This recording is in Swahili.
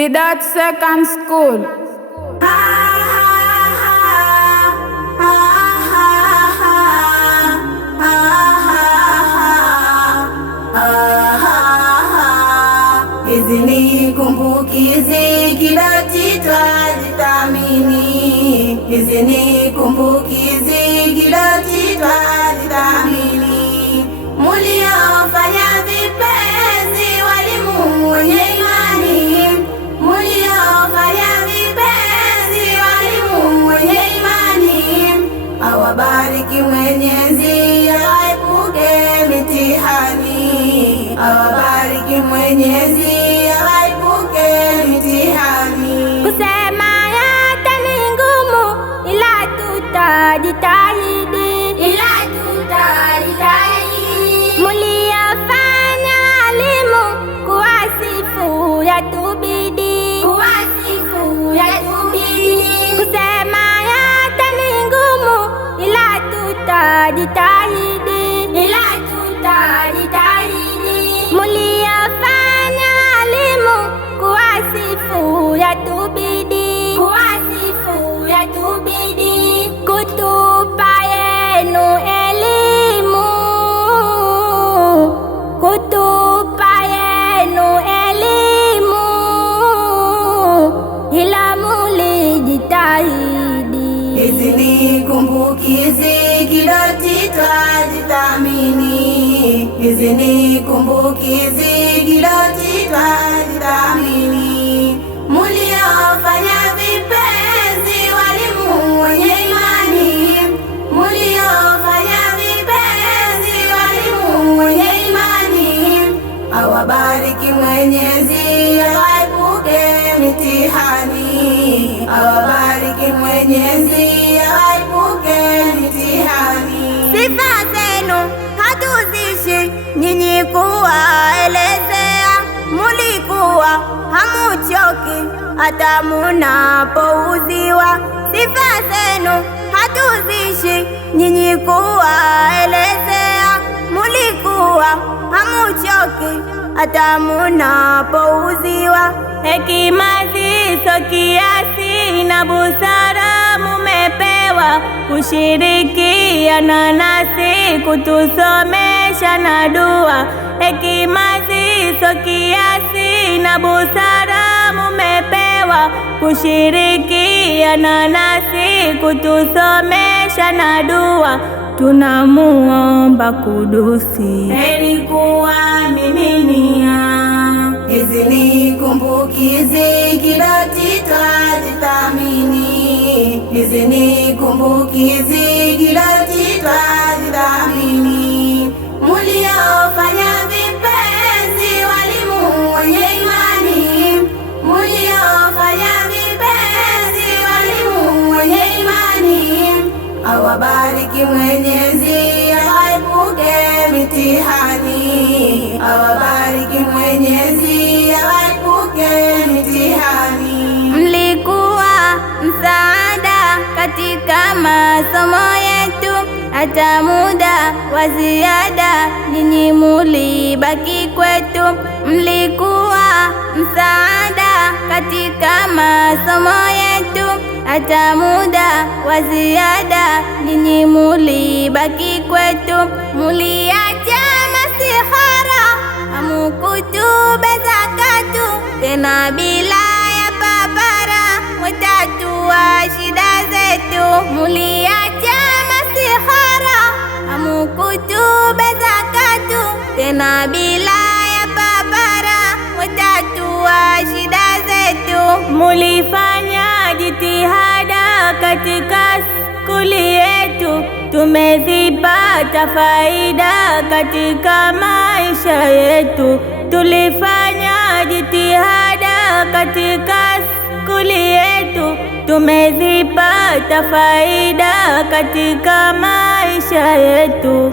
Kidat Second School. Hizi ni kumbukizi Kidati twazithamini. Hizi ni kumbukizi Kidati twazithamini. Muliofanya vipenzi walimu wenye imani. Muliofanya vipenzi walimu wenye imani. Awabariki Mwenyezi, awaepuke mitihani. Awabariki Mwenyezi, awaepuke mitihani. Kusema yote ni ngumu, ila tutajitahidi. Muliyafanya walimu, kuwasifu yatubidi. Kusema yote ni ngumu, ila tutajitahidi. Muliyafanya walimu, kuwasifu yatubidi. Kutupa yenu elimu, kutupa yenu elimu, ila mulijitahidi. Hizi ni kumbukizi Kidati twazithamini. Hizi ni kumbukizi Kidati twazithamini. Muliofanya vipenzi walimu wenye imani. Muliofanya vipenzi walimu wenye imani. Awabariki Mwenyezi, awaepuke mitihani. Awabariki Mwenyezi, awaepuke mitihani. Sifa zenu hatuzishi nyinyi kuwaelezea. Mulikuwa hamuchoki hata munapouziwa. Sifa zenu hatuzishi nyinyi kuwaelezea. Mulikuwa hamuchoki hata munapouziwa. Hekima ziso kiasi na busara mumepewa, kushirikiana nasi kutusomesha na dua. Hekima ziso kiasi na busara mumepewa, kushirikiana nasi kutusomesha na dua. Tunamuomba Kudusi heri kuwamiminia. Hizi ni kumbukizi Kidati twazithamini. Hizi ni kumbukizi Kidati twazithamini. Muliofanya vipenzi walimu wenye imani. Muliofanya vipenzi walimu wenye imani. Awabariki Mwenyezi, awaepuke mitihani. Awabariki Mwenyezi, awaepuke mitihani. Mlikuwa msaada katika masomo yetu, hata muda wa ziada ninyi mulibaki kwetu. Mlikuwa msaada katika masomo yetu, hata muda wa ziada ninyi mulibaki kwetu. Muliacha masihara, hamukutubeza katu, tena bila ya papara mutatua shida zetu. Muliacha masihara, hamukutubeza katu, tena bila ya papara mutatua shida zetu. Mulifanya jitihada katika skuli yetu, tumezipata faida katika maisha yetu. Tulifanya jitihada katika skuli yetu, tumezipata faida katika maisha yetu.